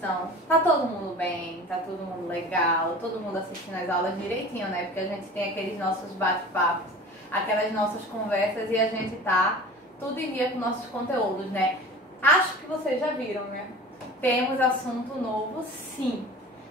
estão? Tá todo mundo bem? Tá todo mundo legal? Todo mundo assistindo as aulas direitinho, né? Porque a gente tem aqueles nossos bate-papos, aquelas nossas conversas e a gente tá tudo em dia com nossos conteúdos, né? Acho que vocês já viram, né? Temos assunto novo, sim.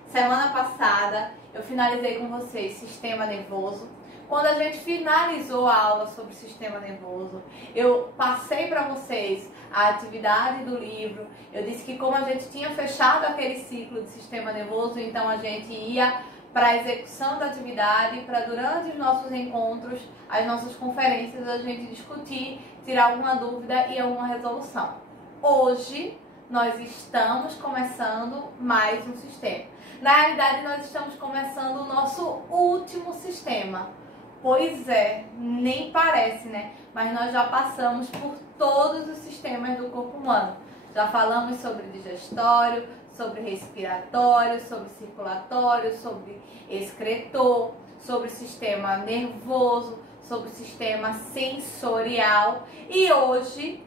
Semana passada eu finalizei com vocês sistema nervoso. Quando a gente finalizou a aula sobre sistema nervoso, eu passei para vocês a atividade do livro. Eu disse que como a gente tinha fechado aquele ciclo de sistema nervoso, então a gente ia para a execução da atividade, para durante os nossos encontros, as nossas conferências, a gente discutir, tirar alguma dúvida e alguma resolução. Hoje nós estamos começando mais um sistema. Na realidade, nós estamos começando o nosso último sistema. Pois é, nem parece, né? Mas nós já passamos por todos os sistemas do corpo humano. Já falamos sobre digestório, sobre respiratório, sobre circulatório, sobre excretor, sobre sistema nervoso, sobre sistema sensorial. E hoje,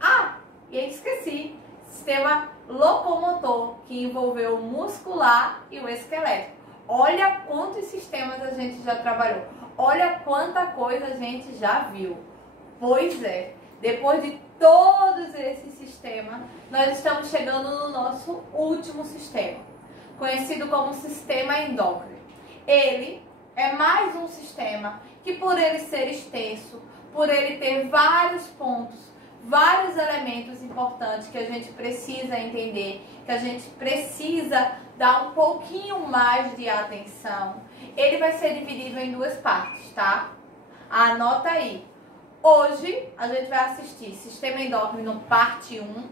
e eu esqueci, sistema locomotor, que envolveu o muscular e o esquelético. Olha quantos sistemas a gente já trabalhou. Olha quanta coisa a gente já viu. Pois é, depois de todos esses sistemas, nós estamos chegando no nosso último sistema, conhecido como sistema endócrino. Ele é mais um sistema que, por ele ser extenso, por ele ter vários pontos, vários elementos importantes que a gente precisa entender, que a gente precisa dar um pouquinho mais de atenção, ele vai ser dividido em duas partes, tá? Anota aí. Hoje a gente vai assistir Sistema Endócrino parte 1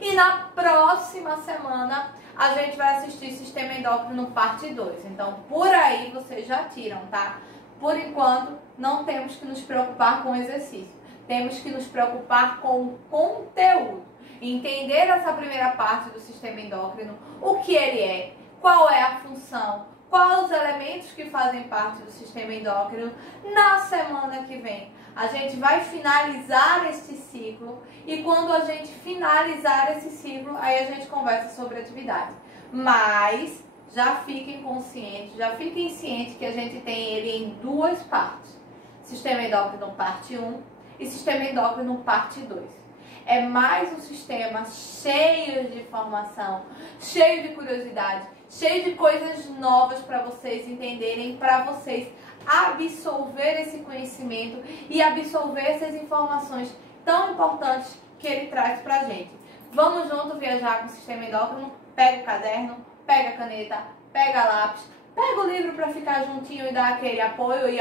e na próxima semana a gente vai assistir Sistema Endócrino parte 2. Então, por aí vocês já tiram, tá? Por enquanto, não temos que nos preocupar com o exercício. Temos que nos preocupar com o conteúdo. Entender essa primeira parte do sistema endócrino, o que ele é, qual é a função, quais os elementos que fazem parte do sistema endócrino. Na semana que vem, a gente vai finalizar este ciclo e quando a gente finalizar esse ciclo, aí a gente conversa sobre atividade. Mas já fiquem conscientes, já fiquem cientes que a gente tem ele em duas partes. Sistema endócrino parte 1 e sistema endócrino parte 2. É mais um sistema cheio de informação, cheio de curiosidade, cheio de coisas novas para vocês entenderem, para vocês absorver esse conhecimento e absorver essas informações tão importantes que ele traz para a gente. Vamos junto viajar com o sistema endócrino? Pega o caderno, pega a caneta, pega lápis, pega o livro para ficar juntinho e dar aquele apoio e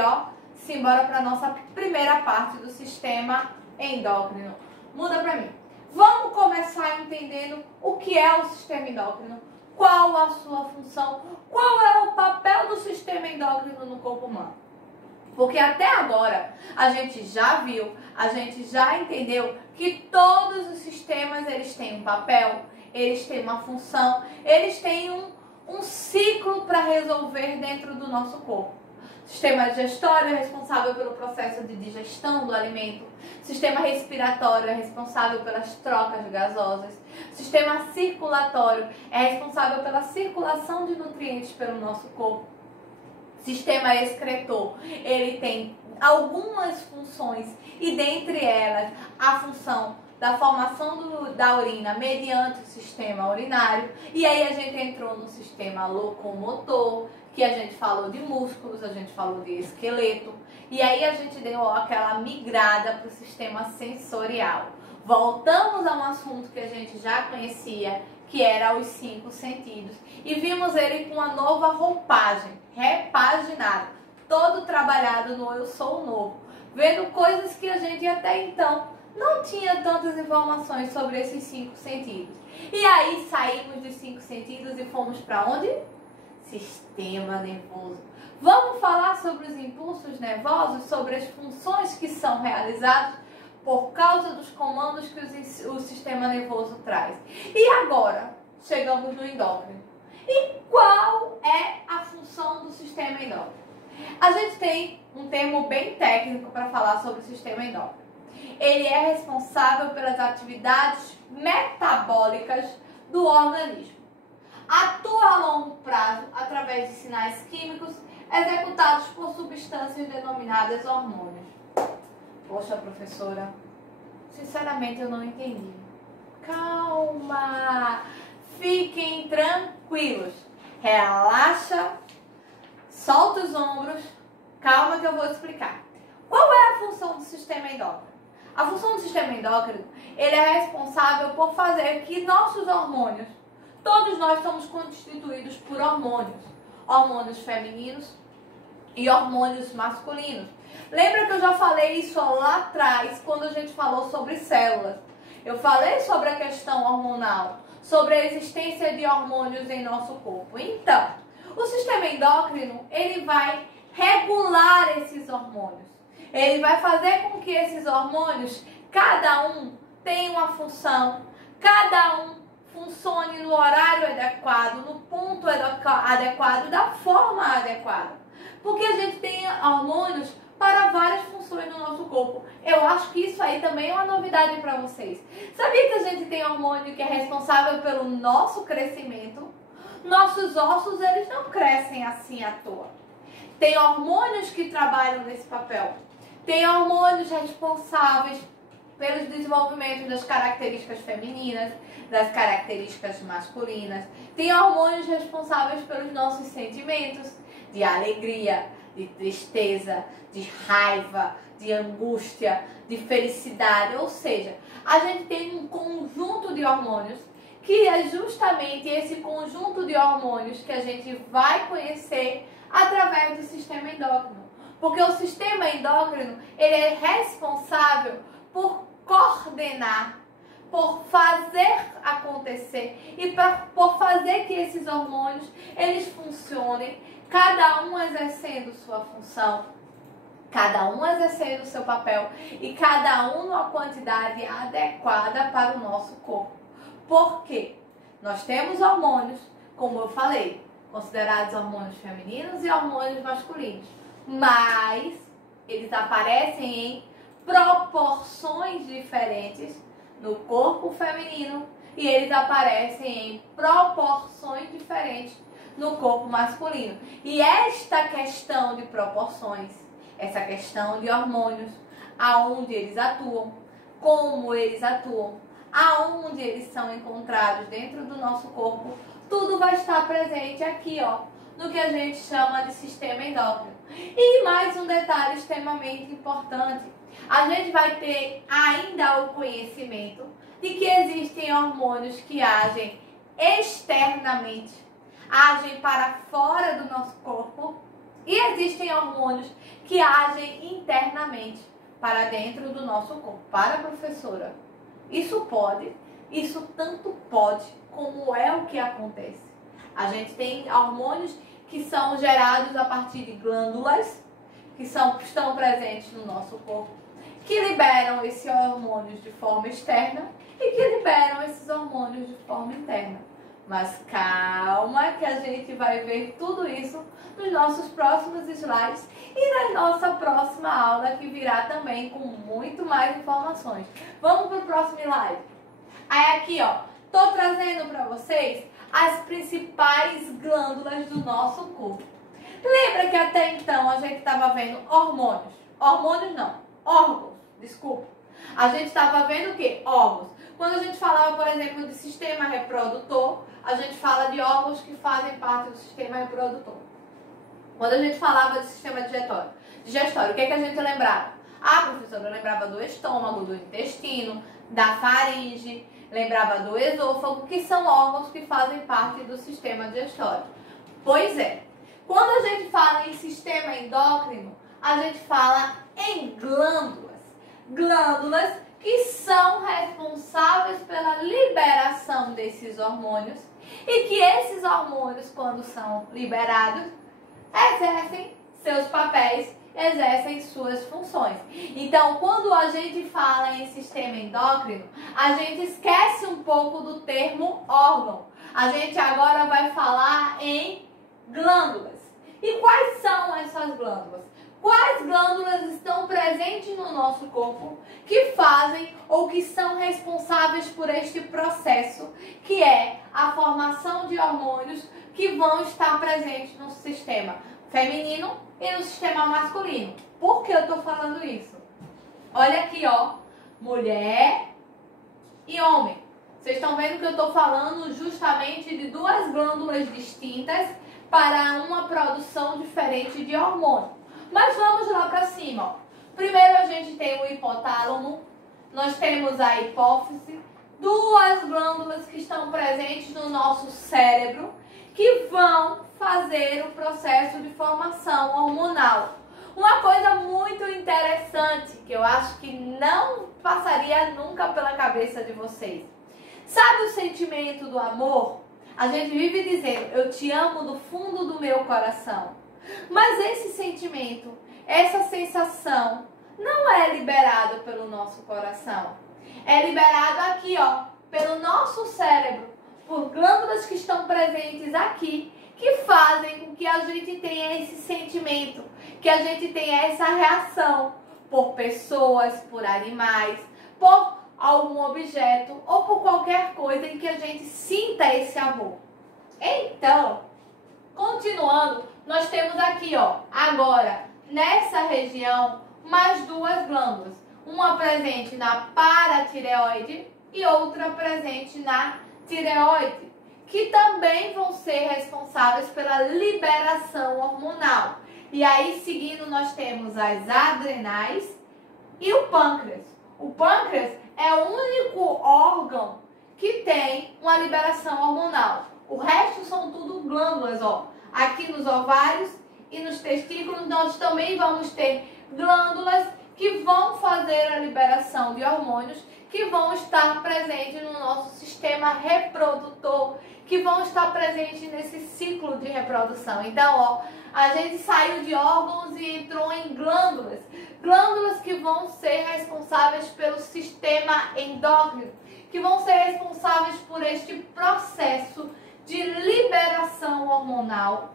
simbora para a nossa primeira parte do sistema endócrino. Muda para mim. Vamos começar entendendo o que é o sistema endócrino, qual a sua função, qual é o papel do sistema endócrino no corpo humano. Porque até agora a gente já viu, a gente já entendeu que todos os sistemas eles têm um papel, eles têm uma função, eles têm um ciclo para resolver dentro do nosso corpo. Sistema digestório é responsável pelo processo de digestão do alimento. Sistema respiratório é responsável pelas trocas gasosas. Sistema circulatório é responsável pela circulação de nutrientes pelo nosso corpo. Sistema excretor, ele tem algumas funções e dentre elas a função da formação da urina mediante o sistema urinário. E aí a gente entrou no sistema locomotor, que a gente falou de músculos, a gente falou de esqueleto. E aí a gente deu aquela migrada para o sistema sensorial. Voltamos a um assunto que a gente já conhecia, que era os 5 sentidos. E vimos ele com uma nova roupagem, repaginado, todo trabalhado no Eu Sou Novo. Vendo coisas que a gente até então não tinha tantas informações sobre esses 5 sentidos. E aí saímos dos 5 sentidos e fomos para onde? Sistema nervoso. Vamos falar sobre os impulsos nervosos, sobre as funções que são realizadas por causa dos comandos que o sistema nervoso traz. E agora, chegamos no endócrino. E qual é a função do sistema endócrino? A gente tem um termo bem técnico para falar sobre o sistema endócrino. Ele é responsável pelas atividades metabólicas do organismo. atua a longo prazo através de sinais químicos executados por substâncias denominadas hormônios. Poxa, professora, sinceramente eu não entendi. Calma, fiquem tranquilos, relaxa, solta os ombros, calma que eu vou explicar. Qual é a função do sistema endócrino? A função do sistema endócrino, ele é responsável por fazer que nossos hormônios, todos nós somos constituídos por hormônios, hormônios femininos e hormônios masculinos. Lembra que eu já falei isso lá atrás, quando a gente falou sobre células? Eu falei sobre a questão hormonal, sobre a existência de hormônios em nosso corpo. Então, o sistema endócrino, ele vai regular esses hormônios. Ele vai fazer com que esses hormônios, cada um tenha uma função, cada um funcione no horário adequado, no ponto adequado, da forma adequada. Porque a gente tem hormônios para várias funções no nosso corpo. Eu acho que isso aí também é uma novidade para vocês. Sabia que a gente tem hormônio que é responsável pelo nosso crescimento? Nossos ossos, eles não crescem assim à toa. Tem hormônios que trabalham nesse papel. Tem hormônios responsáveis pelo desenvolvimento das características femininas, das características masculinas. Tem hormônios responsáveis pelos nossos sentimentos de alegria, de tristeza, de raiva, de angústia, de felicidade. Ou seja, a gente tem um conjunto de hormônios que é justamente esse conjunto de hormônios que a gente vai conhecer através do sistema endócrino. Porque o sistema endócrino, ele é responsável por coordenar, por fazer acontecer e por fazer que esses hormônios, eles funcionem, cada um exercendo sua função, cada um exercendo seu papel e cada um numa quantidade adequada para o nosso corpo. Por quê? Nós temos hormônios, como eu falei, considerados hormônios femininos e hormônios masculinos, mas eles aparecem em proporções diferentes no corpo feminino e eles aparecem em proporções diferentes no corpo masculino. E esta questão de proporções, essa questão de hormônios, aonde eles atuam, como eles atuam, aonde eles são encontrados dentro do nosso corpo, tudo vai estar presente aqui, ó, no que a gente chama de sistema endócrino. E mais um detalhe extremamente importante, a gente vai ter ainda o conhecimento de que existem hormônios que agem externamente, agem para fora do nosso corpo, e existem hormônios que agem internamente, para dentro do nosso corpo. Para a professora, isso pode, isso tanto pode como é o que acontece. A gente tem hormônios que são gerados a partir de glândulas que estão presentes no nosso corpo, que liberam esses hormônios de forma externa e que liberam esses hormônios de forma interna. Mas calma que a gente vai ver tudo isso nos nossos próximos slides e na nossa próxima aula, que virá também com muito mais informações. Vamos para o próximo slide. Aí aqui, ó, tô trazendo para vocês as principais glândulas do nosso corpo. Lembra que até então a gente estava vendo hormônios? Hormônios não, órgãos, desculpa. A gente estava vendo o quê? Órgãos. Quando a gente falava, por exemplo, de sistema reprodutor, a gente fala de órgãos que fazem parte do sistema reprodutor. Quando a gente falava de sistema digestório, o que é que a gente lembrava? Ah, professora, eu lembrava do estômago, do intestino, da faringe, lembrava do esôfago, que são órgãos que fazem parte do sistema digestório. Pois é, quando a gente fala em sistema endócrino, a gente fala em glândulas. Glândulas que são responsáveis pela liberação desses hormônios e que esses hormônios, quando são liberados, exercem seus papéis, exercem suas funções. Então, quando a gente fala em sistema endócrino, a gente esquece um pouco do termo órgão. A gente agora vai falar em glândulas. E quais são essas glândulas? quais glândulas estão presentes no nosso corpo que fazem ou que são responsáveis por este processo, que é a formação de hormônios que vão estar presentes no sistema feminino e no sistema masculino. Por que eu estou falando isso? Olha aqui, ó, mulher e homem. Vocês estão vendo que eu estou falando justamente de duas glândulas distintas para uma produção diferente de hormônio. Mas vamos lá para cima, ó. Primeiro a gente tem o hipotálamo, nós temos a hipófise, duas glândulas que estão presentes no nosso cérebro que vão fazer o processo de formação hormonal. Uma coisa muito interessante que eu acho que não passaria nunca pela cabeça de vocês. Sabe o sentimento do amor? A gente vive dizendo, eu te amo do fundo do meu coração. Mas esse sentimento, essa sensação, não é liberado pelo nosso coração. É liberado aqui, ó, pelo nosso cérebro, por glândulas que estão presentes aqui, que fazem com que a gente tenha esse sentimento, que a gente tenha essa reação por pessoas, por animais, por algum objeto ou por qualquer coisa em que a gente sinta esse amor. Então, continuando, nós temos aqui, ó, agora, nessa região, mais duas glândulas. Uma presente na paratireoide e outra presente na tireoide, que também vão ser responsáveis pela liberação hormonal. E aí, seguindo, nós temos as adrenais e o pâncreas. O pâncreas é o único órgão que tem uma liberação hormonal. O resto são tudo glândulas, ó. Aqui nos ovários e nos testículos nós também vamos ter glândulas que vão fazer a liberação de hormônios que vão estar presentes no nosso sistema reprodutor, que vão estar presentes nesse ciclo de reprodução. Então, ó, a gente saiu de órgãos e entrou em glândulas. Glândulas que vão ser responsáveis pelo sistema endócrino, que vão ser responsáveis por este processo de liberação hormonal.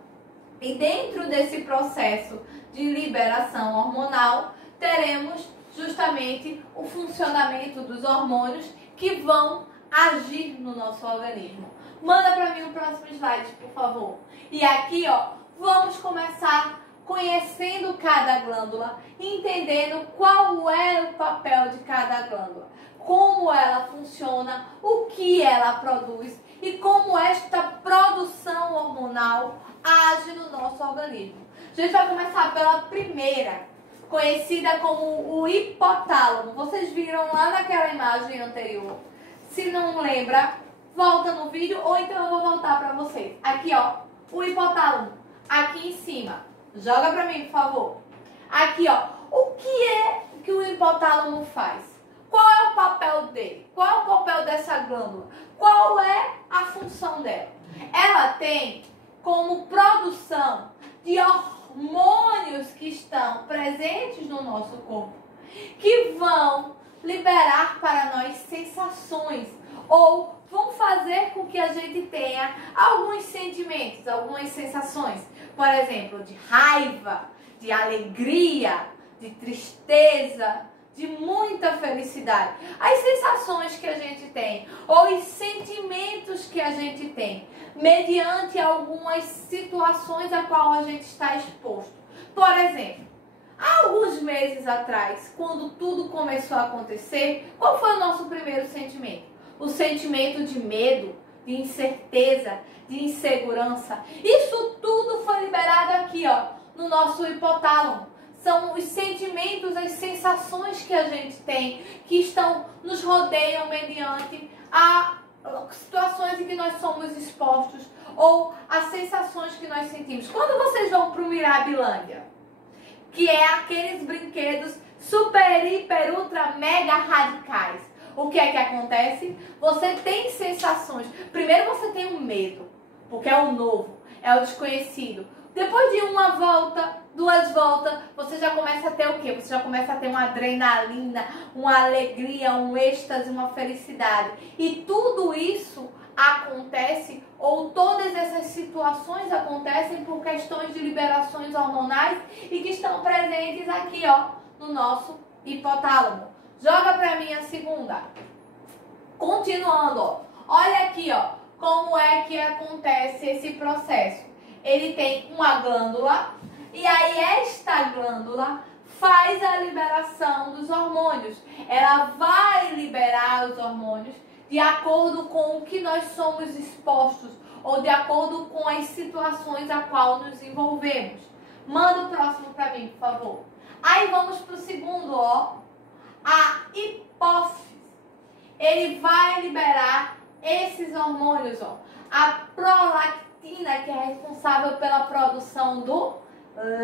E dentro desse processo de liberação hormonal, teremos justamente o funcionamento dos hormônios que vão agir no nosso organismo. Manda para mim o próximo slide, por favor. E aqui, ó, vamos começar conhecendo cada glândula, entendendo qual é o papel de cada glândula, como ela funciona, o que ela produz e como esta produção hormonal age no nosso organismo. A gente vai começar pela primeira, conhecida como o hipotálamo. Vocês viram lá naquela imagem anterior. Se não lembra, volta no vídeo ou então eu vou voltar para vocês. Aqui, ó, o hipotálamo, aqui em cima. Joga para mim, por favor. Aqui, ó, o que é que o hipotálamo faz? Qual é o papel dele? Qual é o papel dessa glândula? Qual é a função dela? Ela tem como produção de hormônios que estão presentes no nosso corpo, que vão liberar para nós sensações ou vão fazer com que a gente tenha alguns sentimentos, algumas sensações. Por exemplo, de raiva, de alegria, de tristeza, de muita felicidade. As sensações que a gente tem, ou os sentimentos que a gente tem, mediante algumas situações a qual a gente está exposto. Por exemplo, há alguns meses atrás, quando tudo começou a acontecer, qual foi o nosso primeiro sentimento? O sentimento de medo, de incerteza, de insegurança. Isso tudo foi liberado aqui, ó, no nosso hipotálamo. São os sentimentos, as sensações que a gente tem, que nos rodeiam mediante a situações em que nós somos expostos ou as sensações que nós sentimos. Quando vocês vão para o Mirabilândia, que é aqueles brinquedos super, hiper, ultra, mega radicais, o que é que acontece? Você tem sensações. Primeiro você tem um medo, porque é o novo, é o desconhecido. Depois de uma volta, duas voltas, você já começa a ter o quê? Você já começa a ter uma adrenalina, uma alegria, um êxtase, uma felicidade. E tudo isso acontece, ou todas essas situações acontecem por questões de liberações hormonais e que estão presentes aqui, ó, no nosso hipotálamo. Joga pra mim a segunda. Continuando, ó. Olha aqui, ó, como é que acontece esse processo. Ele tem uma glândula e aí esta glândula faz a liberação dos hormônios. Ela vai liberar os hormônios de acordo com o que nós somos expostos ou de acordo com as situações a qual nos envolvemos. Manda o próximo para mim, por favor. Aí vamos para o segundo, ó. A hipófise. Ele vai liberar esses hormônios, ó. A prolactina, que é responsável pela produção do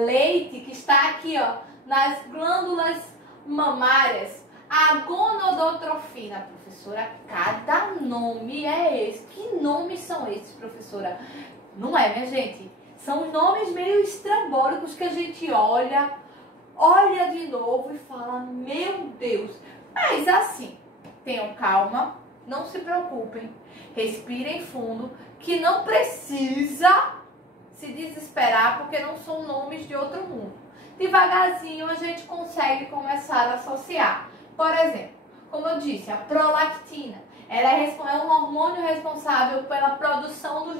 leite, que está aqui, ó, nas glândulas mamárias. A gonadotrofina, professora, cada nome é esse. Que nomes são esses, professora? Não é, minha gente? São nomes meio estrambólicos que a gente olha de novo e fala, meu Deus. Mas assim, tenham calma, não se preocupem, respirem fundo, que não precisa se desesperar, porque não são nomes de outro mundo. Devagarzinho a gente consegue começar a associar. Por exemplo, como eu disse, a prolactina, ela é um hormônio responsável pela produção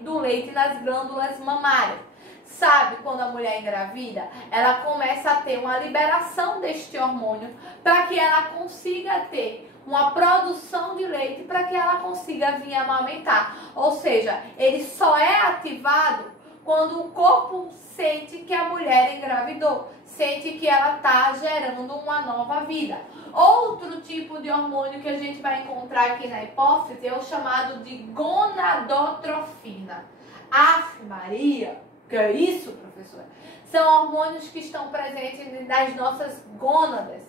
do leite nas glândulas mamárias. Sabe, quando a mulher engravida, ela começa a ter uma liberação deste hormônio para que ela consiga ter uma produção de leite, para que ela consiga vir amamentar. Ou seja, ele só é ativado quando o corpo sente que a mulher engravidou, sente que ela está gerando uma nova vida. Outro tipo de hormônio que a gente vai encontrar aqui na hipófise é o chamado de gonadotrofina. Aff, Maria, que é isso, professora? São hormônios que estão presentes nas nossas gônadas,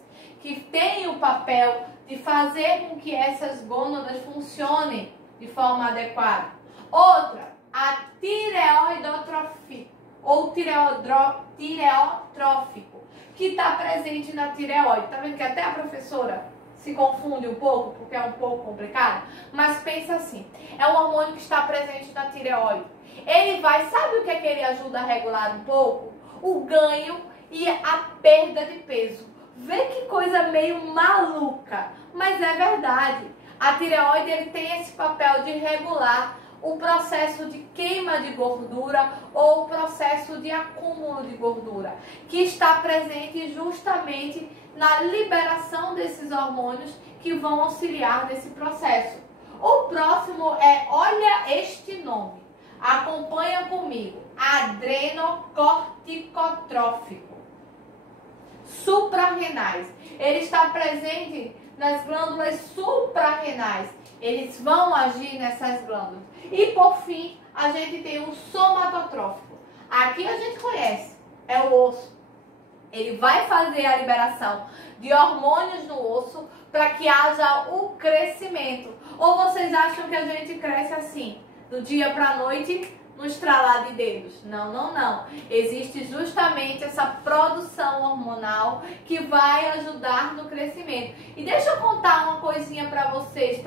que têm o papel de fazer com que essas gônadas funcionem de forma adequada. Outra, a tireoidotrofia, ou tireotrófico, que está presente na tireoide. Tá vendo que até a professora se confunde um pouco, porque é um pouco complicado? Mas pensa assim, é um hormônio que está presente na tireoide. Ele vai, sabe o que é que ele ajuda a regular um pouco? O ganho e a perda de peso. Vê que coisa meio maluca, mas é verdade. A tireoide ele tem esse papel de regular o processo de queima de gordura ou o processo de acúmulo de gordura, que está presente justamente na liberação desses hormônios que vão auxiliar nesse processo. O próximo é, olha este nome, acompanha comigo, adrenocorticotrófico, suprarrenais. Ele está presente nas glândulas suprarrenais. Eles vão agir nessas glândulas. E por fim, a gente tem o somatotrófico. Aqui a gente conhece, é o osso. Ele vai fazer a liberação de hormônios no osso para que haja o crescimento. Ou vocês acham que a gente cresce assim, do dia para a noite, no estralar de dedos? Não, não, não. Existe justamente essa produção hormonal que vai ajudar no crescimento. E deixa eu contar uma coisinha para vocês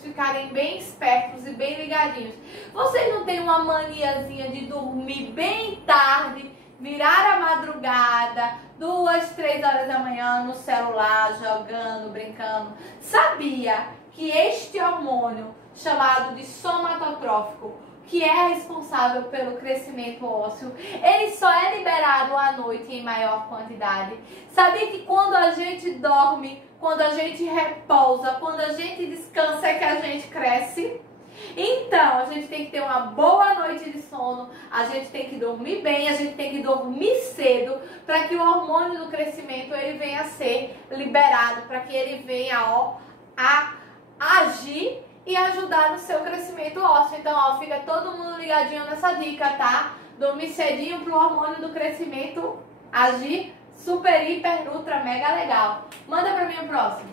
ficarem bem espertos e bem ligadinhos. Vocês não têm uma maniazinha de dormir bem tarde, virar a madrugada, 2, 3 horas da manhã no celular, jogando, brincando? Sabia que este hormônio, chamado de somatotrófico, que é responsável pelo crescimento ósseo, ele só é liberado à noite em maior quantidade? Sabia que quando a gente dorme, quando a gente repousa, quando a gente descansa é que a gente cresce? Então, a gente tem que ter uma boa noite de sono, a gente tem que dormir bem, a gente tem que dormir cedo para que o hormônio do crescimento ele venha a ser liberado, para que ele venha a agir e ajudar no seu crescimento ósseo. Então, ó, fica todo mundo ligadinho nessa dica, tá? Dormir cedinho pro hormônio do crescimento agir super, hiper, ultra, mega legal. Manda pra mim o próximo.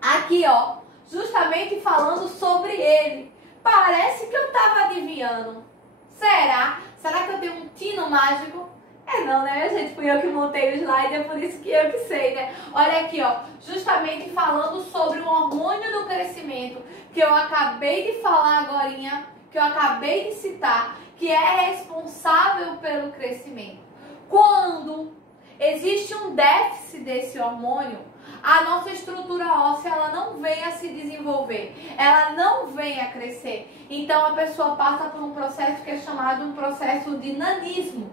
Aqui, ó, justamente falando sobre ele. Parece que eu tava adivinhando. Será? Será que eu tenho um tino mágico? É não, né, minha gente? Fui eu que montei o slide, é por isso que eu que sei, né? Olha aqui, ó, justamente falando sobre o hormônio do crescimento, que eu acabei de falar agorinha, que eu acabei de citar, que é responsável pelo crescimento. Quando existe um déficit desse hormônio, a nossa estrutura óssea ela não vem a se desenvolver, ela não vem a crescer. Então a pessoa passa por um processo que é chamado um processo de nanismo.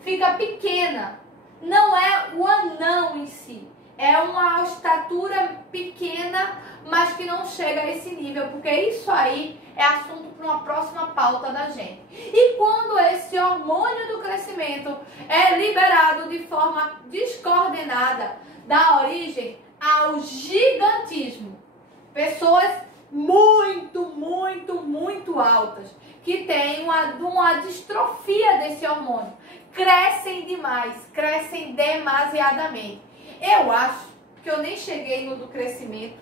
Fica pequena. Não é o anão em si, é uma estatura pequena, mas que não chega a esse nível, porque isso aí é assunto para uma próxima pauta da gente. E quando esse hormônio do crescimento é liberado de forma descoordenada, dá origem ao gigantismo. Pessoas muito altas, que têm uma distrofia desse hormônio. Crescem demais, crescem demasiadamente. Eu acho que eu nem cheguei no do crescimento,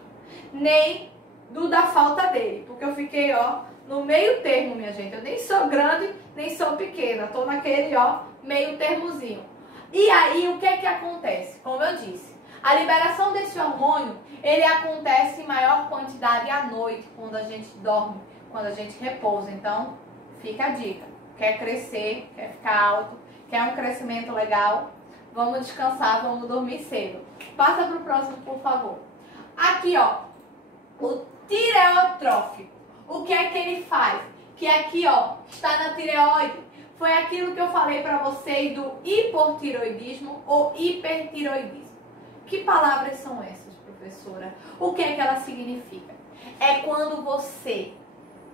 nem do da falta dele, porque eu fiquei, ó, no meio termo, minha gente. Eu nem sou grande, nem sou pequena, tô naquele, ó, meio termozinho. E aí, o que é que acontece? Como eu disse, a liberação desse hormônio, ele acontece em maior quantidade à noite, quando a gente dorme, quando a gente repousa. Então, fica a dica. Quer crescer, quer ficar alto, quer um crescimento legal, vamos descansar, vamos dormir cedo. Passa para o próximo, por favor. Aqui, ó, o tireotrófico. O que é que ele faz? Que aqui, ó, está na tireoide. Foi aquilo que eu falei para vocês do hipotiroidismo ou hipertiroidismo. Que palavras são essas, professora? O que é que ela significa? É quando você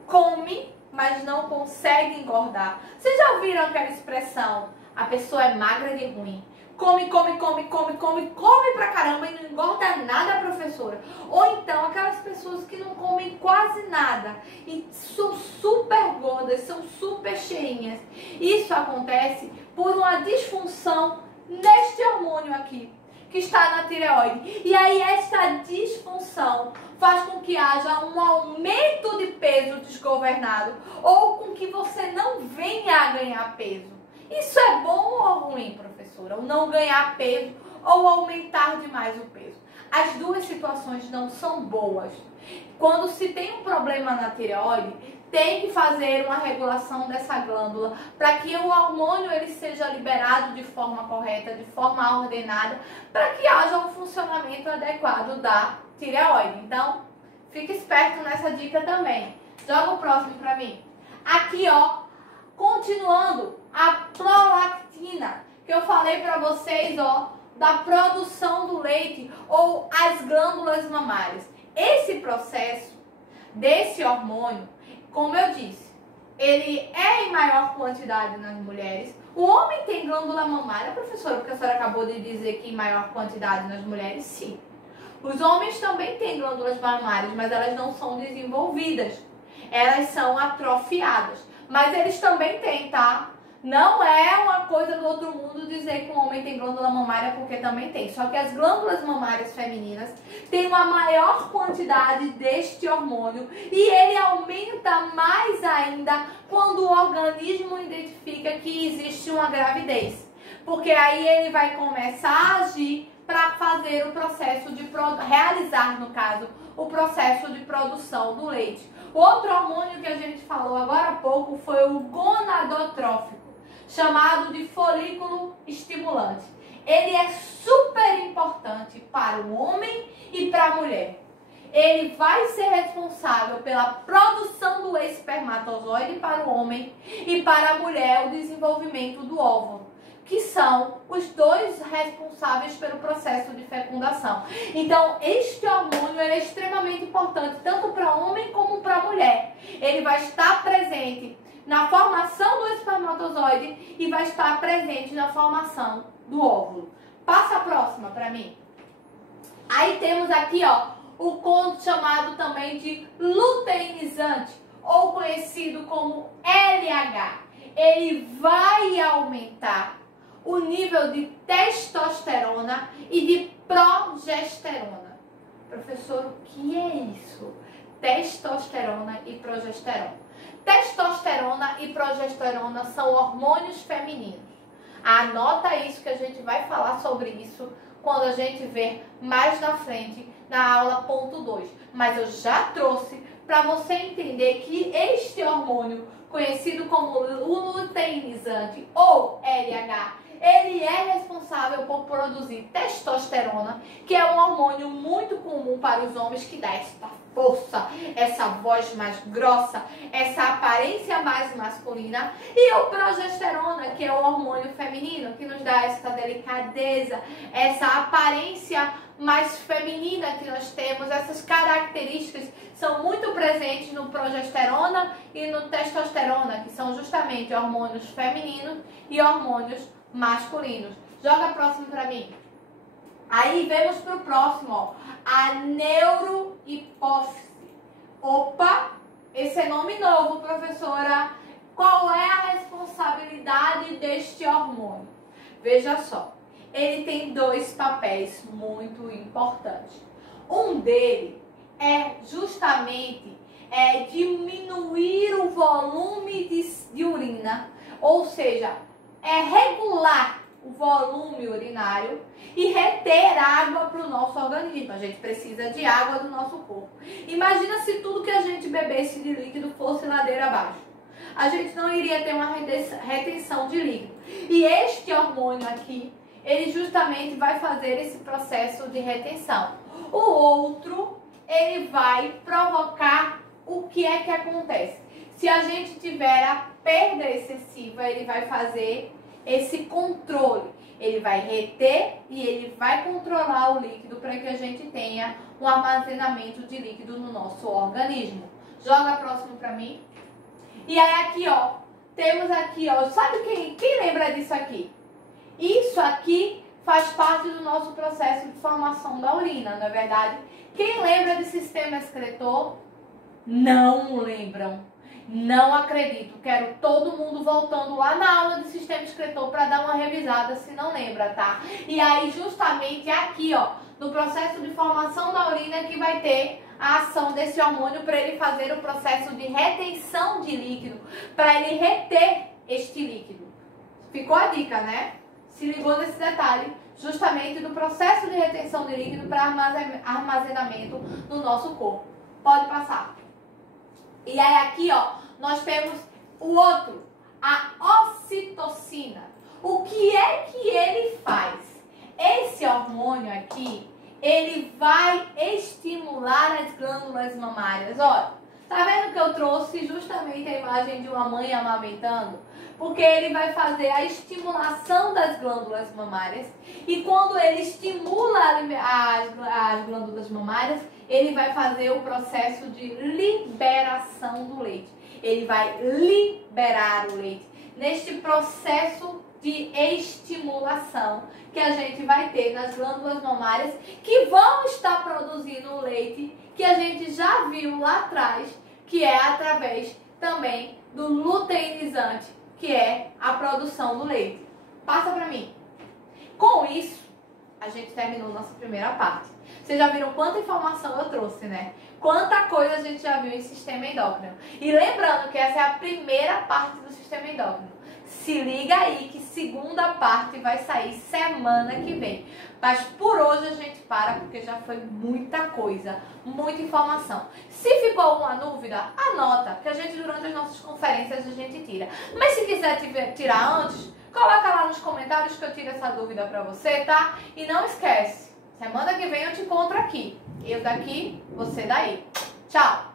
come, mas não consegue engordar. Vocês já ouviram aquela expressão? A pessoa é magra de ruim. Come pra caramba e não engorda nada, professora. Ou então aquelas pessoas que não comem quase nada e são super gordas, são super cheinhas. Isso acontece por uma disfunção neste hormônio aqui, que está na tireoide. E aí esta disfunção faz com que haja um aumento de peso desgovernado ou com que você não venha a ganhar peso. Isso é bom ou ruim, professora? O não ganhar peso ou aumentar demais o peso? As duas situações não são boas. Quando se tem um problema na tireoide, tem que fazer uma regulação dessa glândula para que o hormônio ele seja liberado de forma correta, de forma ordenada, para que haja um funcionamento adequado da tireoide. Então, fique esperto nessa dica também. Joga o próximo para mim. Aqui, ó, continuando, a prolactina, que eu falei para vocês, ó, da produção do leite ou as glândulas mamárias. Esse processo desse hormônio, como eu disse, ele é em maior quantidade nas mulheres. O homem tem glândula mamária, professora, porque a senhora acabou de dizer que em maior quantidade nas mulheres, sim. Os homens também têm glândulas mamárias, mas elas não são desenvolvidas. Elas são atrofiadas. Mas eles também têm, tá? Não é uma coisa do outro mundo dizer que um homem tem glândula mamária, porque também tem. Só que as glândulas mamárias femininas têm uma maior quantidade deste hormônio e ele aumenta mais ainda quando o organismo identifica que existe uma gravidez. Porque aí ele vai começar a agir para fazer o processo de realizar, no caso, o processo de produção do leite. O outro hormônio que a gente falou agora há pouco foi o gonadotrófico, chamado de folículo estimulante. Ele é super importante para o homem e para a mulher. Ele vai ser responsável pela produção do espermatozoide para o homem e para a mulher o desenvolvimento do óvulo, que são os dois responsáveis pelo processo de fecundação. Então, este hormônio é extremamente importante, tanto para homem como para mulher. Ele vai estar presente na formação do espermatozoide e vai estar presente na formação do óvulo. Passa a próxima para mim. Aí temos aqui, ó, o conto chamado também de luteinizante, ou conhecido como LH. Ele vai aumentar o nível de testosterona e de progesterona. Professor, o que é isso? Testosterona e progesterona. Testosterona e progesterona são hormônios femininos. Anota isso que a gente vai falar sobre isso quando a gente ver mais na frente na aula ponto 2. Mas eu já trouxe para você entender que este hormônio, conhecido como o luteinizante ou LH, ele é responsável por produzir testosterona, que é um hormônio muito comum para os homens, que dá esta força, essa voz mais grossa, essa aparência mais masculina, e o progesterona, que é o hormônio feminino, que nos dá essa delicadeza, essa aparência mais feminina que nós temos. Essas características são muito presentes no progesterona e no testosterona, que são justamente hormônios femininos e hormônios masculinos. Joga próximo para mim. Aí vemos para o próximo, ó, a neurohipófise. Opa, esse é nome novo, professora. Qual é a responsabilidade deste hormônio? Veja só, ele tem dois papéis muito importantes. Um deles é justamente diminuir o volume de urina, ou seja, regular o volume urinário e reter água para o nosso organismo. A gente precisa de água do nosso corpo. Imagina se tudo que a gente bebesse de líquido fosse ladeira abaixo. A gente não iria ter uma retenção de líquido. E este hormônio aqui, ele justamente vai fazer esse processo de retenção. O outro, ele vai provocar o que é que acontece. Se a gente tiver a perda excessiva, ele vai fazer esse controle. Ele vai reter e ele vai controlar o líquido para que a gente tenha um armazenamento de líquido no nosso organismo. Joga próximo para mim. E aí aqui, ó, temos aqui, ó, sabe quem lembra disso aqui? Isso aqui faz parte do nosso processo de formação da urina, não é verdade? Quem lembra de sistema excretor? Não lembram. Não acredito. Quero todo mundo voltando lá na aula de sistema excretor para dar uma revisada, se não lembra, tá? E aí, justamente aqui, ó, no processo de formação da urina, que vai ter a ação desse hormônio para ele fazer o processo de retenção de líquido, para ele reter este líquido. Ficou a dica, né? Se ligou nesse detalhe, justamente do processo de retenção de líquido para armazenamento no nosso corpo. Pode passar. E aí aqui, ó, nós temos o outro, a ocitocina. O que é que ele faz? Esse hormônio aqui, ele vai estimular as glândulas mamárias. Olha, tá vendo que eu trouxe justamente a imagem de uma mãe amamentando? Porque ele vai fazer a estimulação das glândulas mamárias. E quando ele estimula as glândulas mamárias, ele vai fazer o processo de liberação do leite. Ele vai liberar o leite. Neste processo de estimulação que a gente vai ter nas glândulas mamárias, que vão estar produzindo o leite, que a gente já viu lá atrás, que é através também do luteinizante, que é a produção do leite. Passa para mim. Com isso, a gente terminou nossa primeira parte. Vocês já viram quanta informação eu trouxe, né? Quanta coisa a gente já viu em sistema endócrino. E lembrando que essa é a primeira parte do sistema endócrino. Se liga aí que segunda parte vai sair semana que vem. Mas por hoje a gente para, porque já foi muita coisa, muita informação. Se ficou alguma dúvida, anota, que a gente durante as nossas conferências a gente tira. Mas se quiser tirar antes, coloca lá nos comentários que eu tiro essa dúvida pra você, tá? E não esquece, semana que vem eu te encontro aqui. Eu daqui, você daí. Tchau!